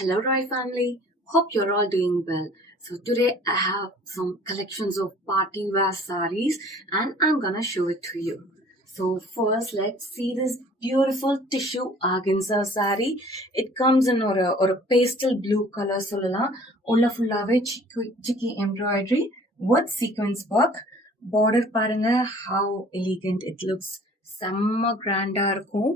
Hello Roy family, hope you're all doing well. So today I have some collections of party wear sarees and I'm gonna show it to you. So first let's see this beautiful tissue organza saree. It comes in or a pastel blue color சொல்லலாம். உள்ள ஃபுல்லாவே chicky embroidery with sequence work. Border பாருங்க how elegant it looks. செம்ம கிராண்டா இருக்கும்.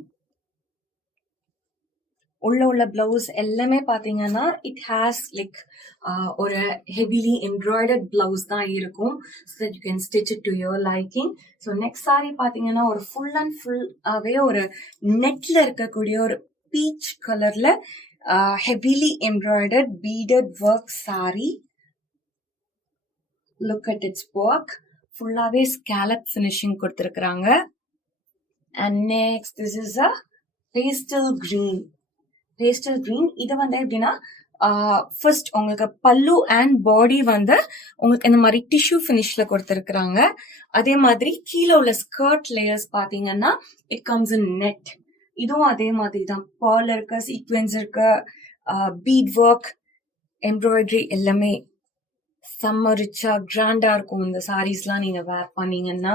உள்ள blouse எல்லாமே பாத்தீங்கன்னா இட் ஹேஸ் லைக் ஒரு ஹெவிலி எம்ப்ராய்டர்ட் பிளவுஸ் தான் இருக்கும் so that you can stitch it to your liking. So next sorry பாத்தீங்கன்னா ஒரு ஃபுல் அண்ட் ஃபுல்லாவே ஒரு நெட்ல இருக்கக்கூடிய ஒரு பீச் கலர்ல heavily embroidered பீடட் work sorry. Look at it's work, ஃபுல்லாவே ஸ்கேலப் ஃபினிஷிங் கொடுத்துருக்குறாங்க. And next this is a pastel green. இது வந்து எப்படின்னா ஃபர்ஸ்ட் உங்களுக்கு பல்லு அண்ட் பாடி வந்து உங்களுக்கு இந்த மாதிரி டிஷ்யூ ஃபினிஷ்ல கொடுத்துருக்குறாங்க. அதே மாதிரி கீழே உள்ள ஸ்கர்ட் லேயர்ஸ் பாத்தீங்கன்னா இட் கம்ஸ் இன் நெட். இதுவும் அதே மாதிரி தான், பால் இருக்க, சீக்வென்ஸ் இருக்க, பீட் ஒர்க், எம்ப்ராய்டரி எல்லாமே செம்ம ரிச்சா கிராண்டா இருக்கும் இந்த சாரீஸ்லாம் நீங்க வேர் பண்ணீங்கன்னா.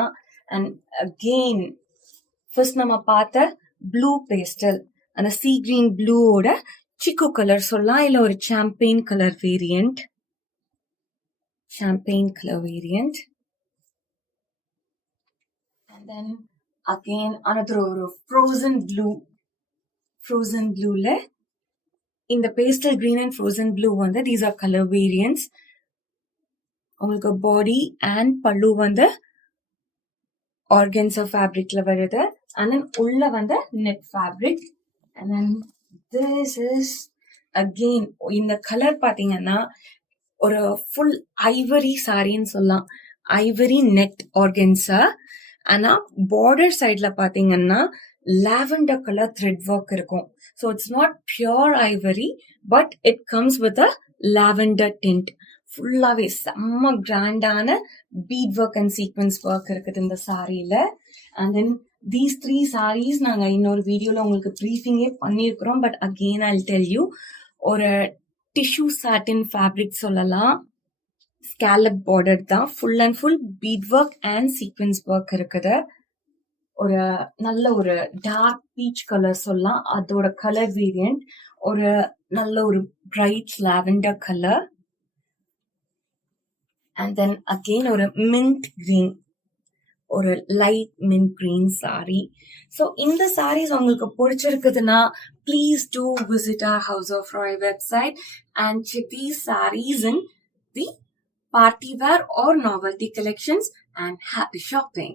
அண்ட் அகெயின் ஃபர்ஸ்ட் நம்ம பார்த்த ப்ளூ பேஸ்டல், அந்த சீ கிரீன் ப்ளூவோட சிக்கு கலர் சொல்லலாம், இல்ல ஒரு champagne colour variant. And then again another ஒரு frozen blueல இந்த pastel green and frozen blue வந்து these are color variants. உங்களுக்கு பாடி அண்ட் பல்லு வந்து ஆர்கன்ஸா ஃபேப்ரிக்ல வருது. and then உள்ள வந்து net fabric. and then this is again இந்த கலர் பாத்தீங்கன்னா ஒரு ஃபுல் ஐவரி சாரின்னு சொல்லலாம், ஐவரி நெட் ஆர்கன்ஸா. ஆனா பார்டர் சைட்ல பாத்தீங்கன்னா லாவெண்டர் கலர் த்ரெட் ஒர்க் இருக்கும். So it's not pure Ivory but it comes with a lavender tint. ஃபுல்லாவே செம்ம கிராண்டான beat work and sequence work இருக்குது இந்த சாரியில. அண்ட் தென் these 3 sarees நாங்க இன்னொரு வீடியோல உங்களுக்கு ப்ரீஃபிங்கே பண்ணிருக்கிறோம். But again I tell you, ஒரு டிஷ்யூ சாட்டின் ஃபேப்ரிக் சொல்லலாம், ஸ்கேலப் பார்டர் தான், full and full beat work and sequence work இருக்குது. ஒரு நல்ல ஒரு டார்க் பீச் கலர் சொல்லலாம், அதோட கலர் வேரியன்ட். ஒரு நல்ல ஒரு bright lavender colour. And then again ஒரு மின்ட் கிரீன், ஒரு light mint green sari. So இந்த சாரீஸ் உங்களுக்கு பிடிச்சிருக்குதுன்னா please do visit our House of Roy website and check these sarees in the party wear or novelty collections, and happy shopping.